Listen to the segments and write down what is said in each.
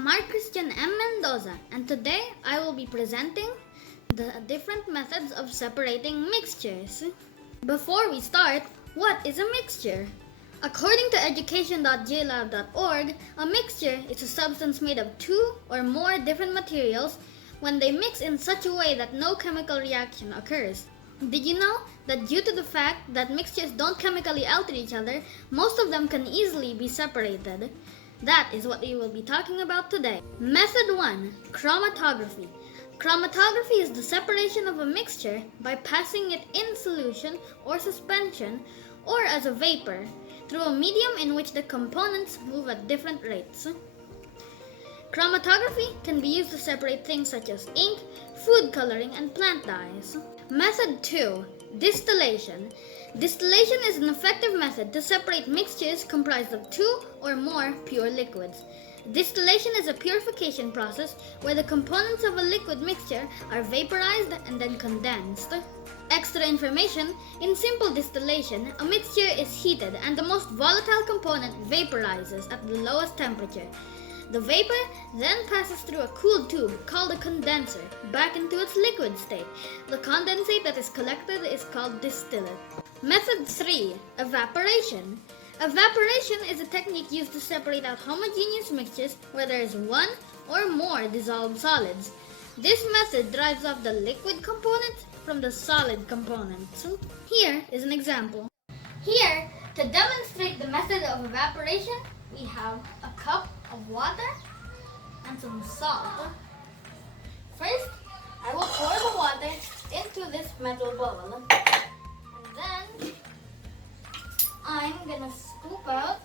am Mark Christian M. Mendoza, and today I will be presenting the different methods of separating mixtures. Before we start, what is a mixture? According to education.jlab.org, a mixture is a substance made of two or more different materials when they mix in such a way that no chemical reaction occurs. Did you know that due to the fact that mixtures don't chemically alter each other, most of them can easily be separated? That is what we will be talking about today. Method 1. Chromatography. Chromatography is the separation of a mixture by passing it in solution or suspension or as a vapor through a medium in which the components move at different rates. Chromatography can be used to separate things such as ink, food coloring, and plant dyes. Method 2. Distillation. Distillation is an effective method to separate mixtures comprised of two or more pure liquids. Distillation is a purification process where the components of a liquid mixture are vaporized and then condensed. Extra information: in simple distillation, a mixture is heated and the most volatile component vaporizes at the lowest temperature. The vapor then passes through a cooled tube called a condenser back into its liquid state. The condensate that is collected is called distillate. Method 3. Evaporation. Evaporation is a technique used to separate out homogeneous mixtures where there is one or more dissolved solids. This method drives off the liquid components from the solid components. Here is an example. Here, to demonstrate the method of evaporation, we have a cup of water and some salt. First, I will pour the water into this metal bowl. And then, I'm gonna scoop out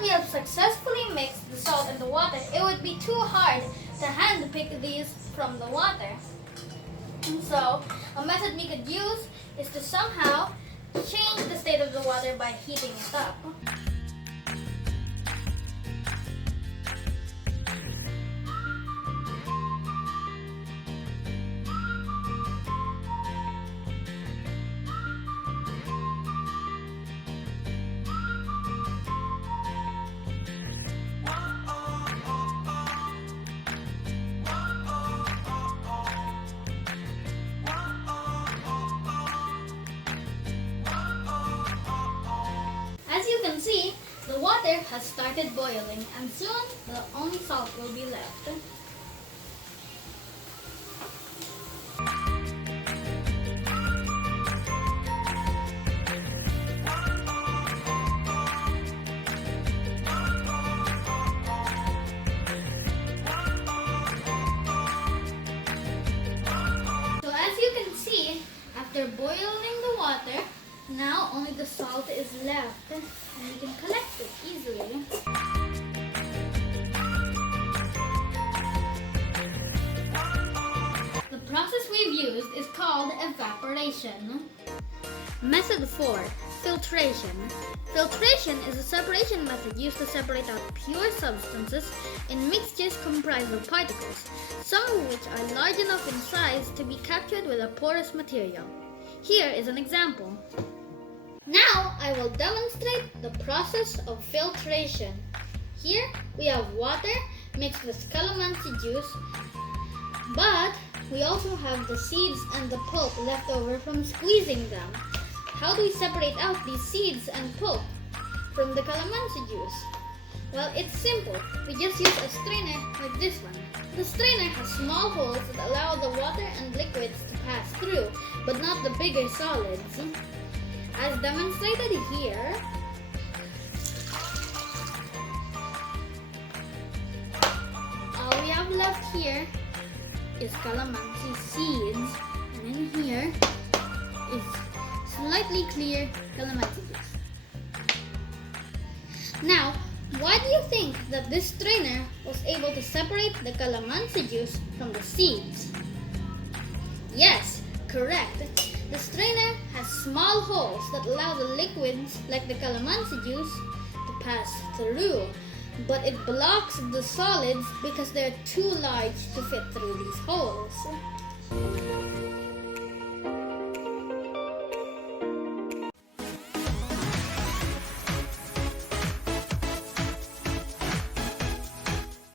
we have successfully mixed the salt and the water, it would be too hard to hand pick these from the water. And so, a method we could use is to somehow change the state of the water by heating it up. As you can see, the water has started boiling and soon the only salt will be left. So as you can see, after boiling the water, now only the salt is left and we can collect it easily. The process we've used is called evaporation. Method 4. Filtration. Filtration is a separation method used to separate out pure substances in mixtures comprised of particles, some of which are large enough in size to be captured with a porous material. Here is an example. Now I will demonstrate the process of filtration. Here we have water mixed with calamansi juice, but we also have the seeds and the pulp left over from squeezing them. How do we separate out these seeds and pulp from the calamansi juice? Well, it's simple. We just use a strainer like this one. The strainer has small holes that allow the water and liquids to pass through, but not the bigger solids. As demonstrated here, all we have left here is calamansi seeds, and in here is slightly clear calamansi juice. Now, why do you think that this strainer was able to separate the calamansi juice from the seeds? Yes, correct. The strainer has small holes that allow the liquids, like the calamansi juice, to pass through, but it blocks the solids because they are too large to fit through these holes.